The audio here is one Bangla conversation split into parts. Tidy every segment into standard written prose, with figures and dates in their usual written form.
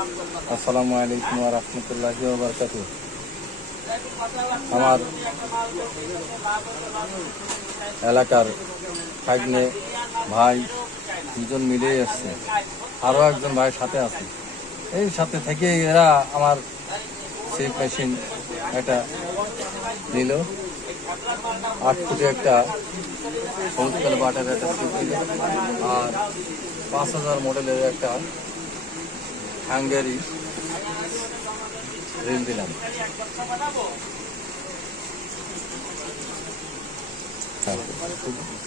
আসসালামু আলাইকুম ওয়া রাহমাতুল্লাহি ওয়া বারাকাতুহু। আমার এলাকার ভাগ্নে ভাই দুজন মিলেই আসছে, আরও একজন ভাই সাথে আছে। এই সাথে থেকে এরা আমার সেই মেশিন একটা নিল, 8 ফুটে একটা সমুদ্র বাটার একটা সুইচ দিল, আর 5000 মডেলের একটা হাঙ্গেরি রিল দিলাম।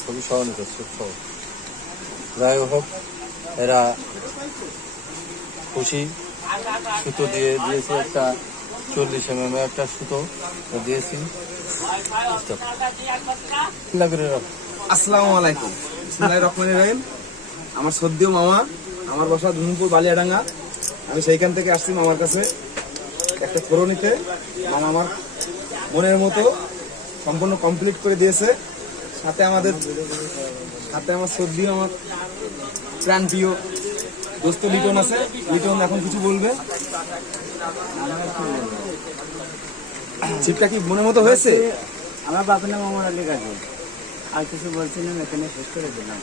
খুবই সহনীত, খুব সহজ। যাই হোক, এরা খুশি। সুতো দিয়েছি একটা 40 mm একটা সুতো দিয়েছি। আসসালামু আলাইকুম, বিসমিল্লাহির রহমানির রহিম। আমার সদ্য মামা, আমার বাসা ধুনুপুর বালিয়াডাঙ্গা। আমি সেইখান থেকে আসছি মামার কাছে একটা ফোড়ো নিতে। মামা আমার মনের মতো সম্পূর্ণ কমপ্লিট করে দিয়েছে। সাথে আমার সদ্য আমার প্রাণ প্রিয় দোস্ত লিটন আছে। লিটন এখন কিছু বলবে। ছিপটা কি মনের মতো হয়েছে? আমার বাপের নাম মোহাম্মদ আলী গাজী। আর কিছু বলছিলাম, এখানে শেষ করে দিলাম।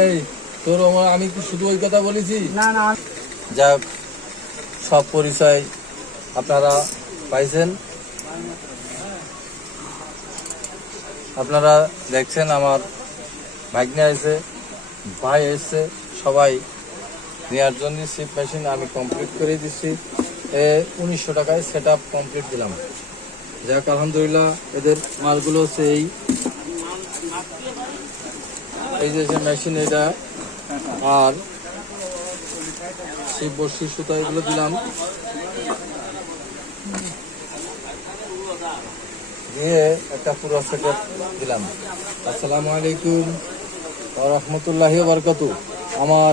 এই তোর আমি কি শুধু ওই কথা বলেছি? না না, যাক, সব পরিচয় আপনারা পাইছেন। আপনারা দেখছেন আমার ভাগ্নে এসে, ভাই এসছে, সবাই নেওয়ার জন্য সিপ মেশিন আমি কমপ্লিট করে দিচ্ছি। 1900 টাকায় সেট আপ কমপ্লিট দিলাম। যাক, আলহামদুলিল্লাহ। এদের মালগুলো হচ্ছে এই যে মেশিন, এটা আর শিব বর্ষি সুতা এগুলো দিলাম, দিয়ে একটা পুরো সেটআপ দিলাম। আসসালামু আলাইকুম ওয়া রাহমাতুল্লাহি ওয়া বারাকাতুহু। আমার